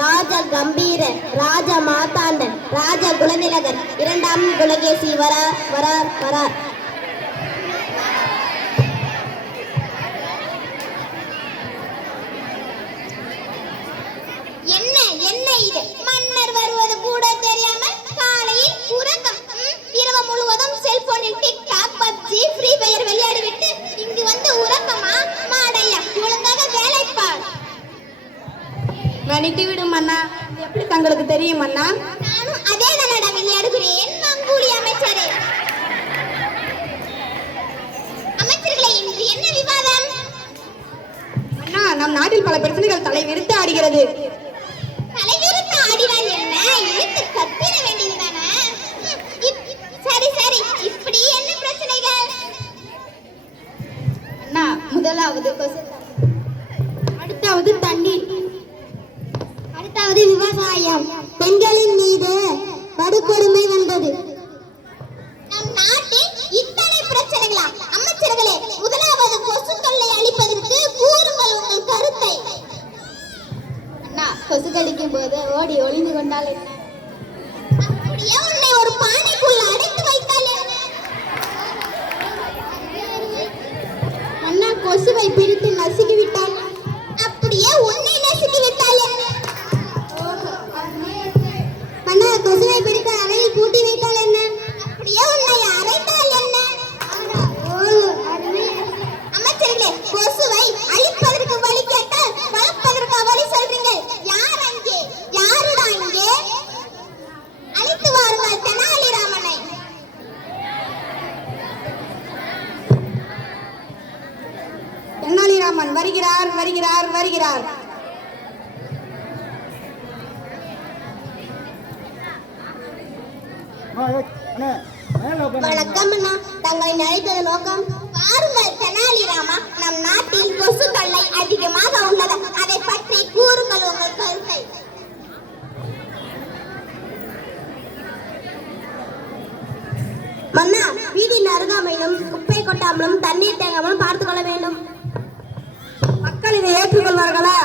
ராஜ கம்பீர, ராஜ மாதாண்டன், ராஜ குலநிலகர், இரண்டாம் குலகேசி வரார் வரார் வரார். என்ன என்ன இது? மன்னர் வருவது கூட தெரியாமல் காலையில் உறக்கம், இரவு முழுவதும் செல்போனில் டிக்டாக், பப்ஜி, ஃப்ரீ ஃபயர் விளையாடி விட்டு இங்கு வந்து உறக்கமா? மாடையா, ஒழுங்காக வேலைப்பார். மன்னித்து விடும் மன்னா, எப்படி தங்களுக்கு தெரியும் மன்னா? நானும் அதே தானடா விளையாடுகிறேன். மங்கூலி அமைச்சரே. அமைச்சர்களே, இன்று என்ன விவாதம்? அண்ணா, நம் நாட்டில் பல பிரச்சனைகள் தலைவிரித்து ஆடுகிறது. தலைவிரித்து ஆடினால் என்ன? இழுத்து கத்திர வேண்டியதுதானே? சரி சரி, இப்படி என்ன பிரச்சனைகள்? அண்ணா, முதலாவது கொசு, அடுத்தாவது தண்ணீர், அடுத்தாவது விவசாயம். பெண்களின் மீது படுகொடுமை வந்தது. நம் நாட்டில் இத்தனை பிரச்சனைகளா? அமைச்சர்களே, முதலாவது கொசு தொல்லை அழிப்பதற்கு கூறுங்கள் உங்கள் கருத்தை. அண்ணா, கொசு கடிக்கும் போது ஓடி ஒளிந்து கொண்டால் என்ன? அப்படியே உன்னை ஒரு பானைக்குள் அடைத்து வைத்தால் என்ன? அண்ணா, கொசுவை பிடித்து நசுக்கி விட்டால். அப்படியே உன்னை நசுக்கி விட்டால் என்ன? அண்ணா, கொசுவை பிடித்து அறையில் பூட்டி வைத்தால் என்ன? அப்படியே உன்னை அரைத்தால் என்ன? அமைச்சர்களே, கொசுவை அழிப்பதற்கு வழி கேட்டால் வளர்ப்பதற்கு வழி சொல்றீங்க. யார் அங்கே? யாருடா இங்கே? அழைத்து வாருங்கள் தெனாலிராமனை. தெனாலிராமன் வருகிறார் வருகிறார் வருகிறார். வணக்கம் அண்ணா, தங்களை அழைத்தது நோக்கம்? வாருங்கள் தெனாலிராமா, நம் நாட்டில் கொசு தொல்லை அதிகமாக உள்ளது. அதை பற்றி கூறுங்கள் உங்கள் கருத்தை. மன்னா, வீதியின் அருகாமையிலும் குப்பை கொட்டாமலும் தண்ணீர் தேங்காமலும் பார்த்துக் கொள்ள வேண்டும். மக்கள் இதை ஏற்றுக்கொள்வார்களா?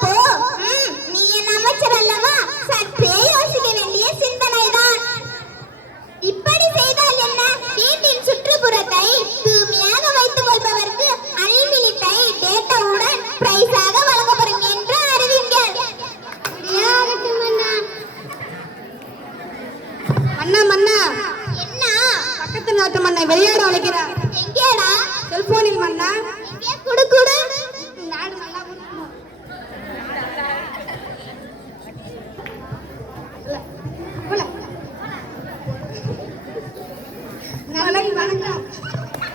போ. நீ என் அமைச்சர் அல்லவா? சற்றே யோசிக்க வேண்டிய சிந்தனைதான். இப்படி செய்தால் என்ன? வீட்டின் சுற்றுப்புறத்தை தூய்மையாக வைத்துக் கொள்பவருக்கு அன்லிமிட்டை டேட்டாவுடன் பிரைஸாக வழங்கப்படும் என்று அறிவிங்கள். மன்னா மன்னா, என்ன? பக்கத்து நாட்டு மன்னை விளையாட அழைக்கிறார். எங்கேடா? செல்போனில் மன்னா. எங்கே? குடு குடு. நாடு நல்லா வணக்கம்.